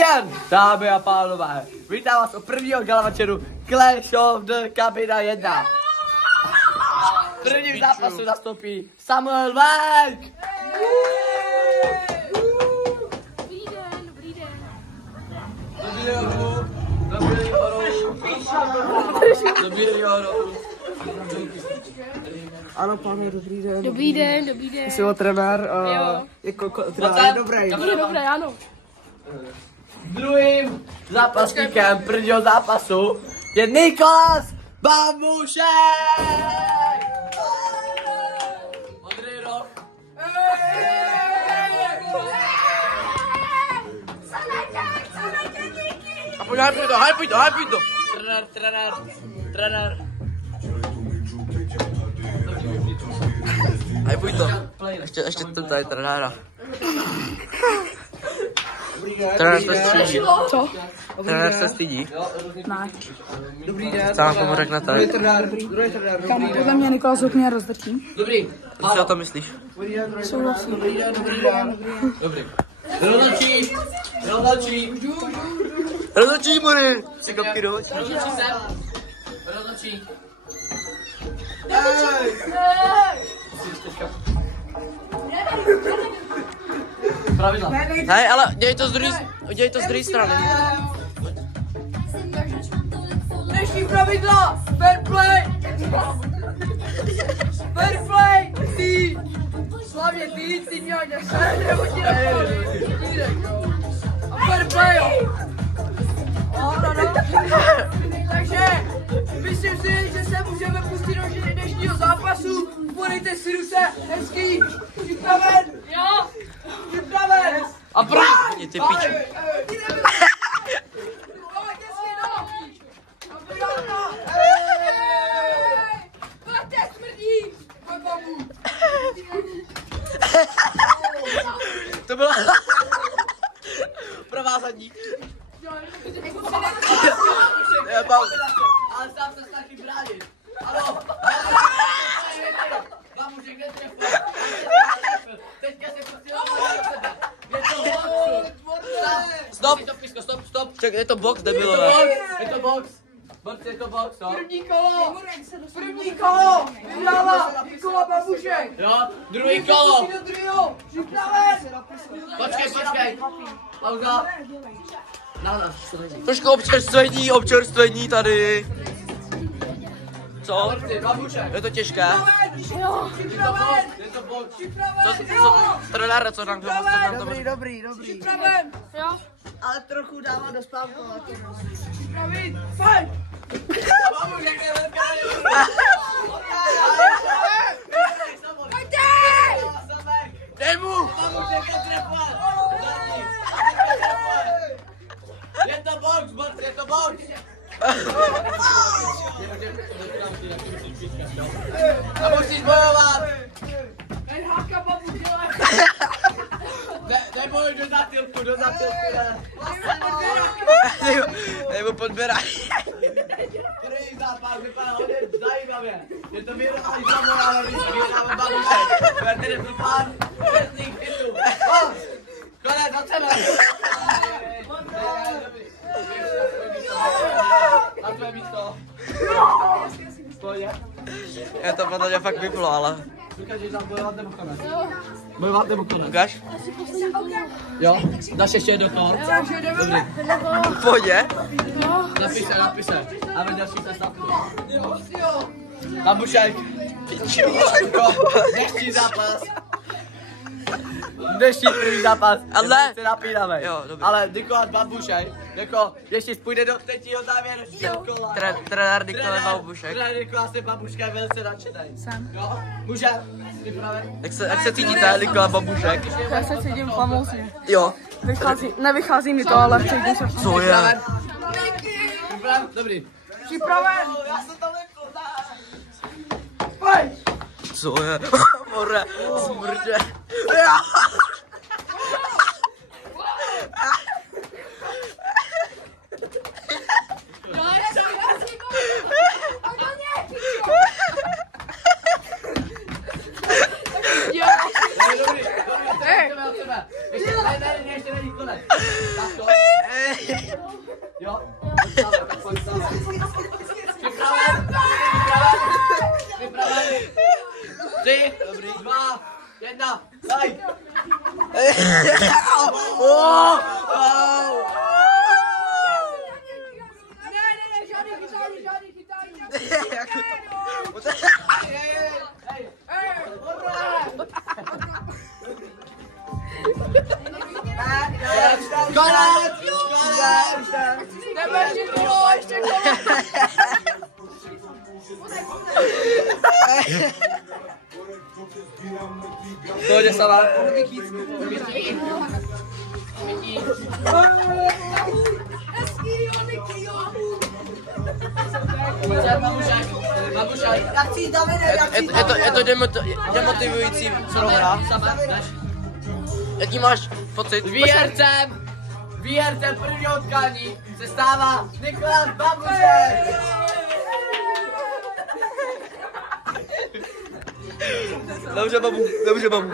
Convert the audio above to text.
den, dámy a pánové. Vítám vás u prvního gala večeru Clash of the Kabina 1. V prvním zápasu nastoupí Samuel Vák. Dobrý den, dobrý den. Dobrý den. Ano, pane, dobrý den. Dobrý den, dobrý den. Jsi trenér, jako trenér je dobrý. Je dobré, ano. Druhým zápasníkem prvního zápasu je Nikolas Babušek! Modrý roh. A pojď, hypuj to. Trenér. Hypuj to. Ještě ten tady trenéra. Trenér se stydí. Co? Trenér se stydí. Ne. Dobrý den. Co nám tomu řeknete? Druhý trenér. Kam podle mě Nikolas hodně rozdrtí. Dobrý. Co si o tom myslíš? Souhlasím. Dobrý den. Dobrý. Rozhodčí, Mori. Si kapky do očí. Rozhodčí. Pravidla. Hej, ale děj to z druhé strany. Dnešní pravidla! Fair play! Fair play! Ty! Slavně ty měl něco, nebo ti a fair play, jo! No. Takže, myslím si, že se můžeme pustit do dnešního zápasu. Podejte si ruce, hezký! Připraven? Jo! Připraven! A proč? Je ty pič. To byla provázadní. Ale sám se snaží bránit. Ano. Babušek netrefil. Teďka se prostě je to box. Stop. Ček, je to box, debilové. Je to box. Je to box, no. První kolo! Vyhrává Nikola Babušek! Jo, druhý kolo. Připraven! Počkej. Pauza. Trošku občerstvení tady. Co? Je to těžké? Připraven! Je to box. Připraven! Trenér, co nám to Dobrý. Připraven! Jo. Ale trochu dává do spánku. Připraven! Fajn! Dej mu! Je to box! A musíš bojovat! Neboj, do zatylku, ne. Nebo podběraj. První zápas vypadá hodně zajímavě. Je to vyrovnaný samorále, vyhráme Babušek. Bude tedy byl plán trestných chytů. Konec, začneme. Na tvé místo. Je to podle mě fakt vyplo, ale... Ukážeš nám bojovat nebo konec? Bojovat nebo konec? Ukáž? Jo? Dáš ještě jedno kolo? Dobrý. Pohodě? Napiš se. A my další se snapnu. Babušek. Dnešní zápas. Dnešní první zápas. Ale se napínáme. Jo, dobrý. Ale Nikolas Babušek, jako, ještě půjde do třetího závěrečného kola. Trenér Nikolas Babušek. Trenér Nikolas Babušek je velice nadšenej. Jsem. Jo, může. Připraven? Jak se cítíte, Nikolas Babušek? Já se cítím famózně. Jo. Nevychází mi to, ale cítím se. Co je? Připraven? Dobrý. Připraven! Co je? More, smrdě. Ještě není konec. Jo? Tak pojď vstávat. Připraven. 3, 2, 1, daj. Žádný chytání. Konec! Tebe ještě kolo, ještě kolo. Pohodě, Sala. Je to demotivující prohra. Jaký máš pocit? Výhercem prvního utkání se stává Nikolas Babušek. Dobře, babu.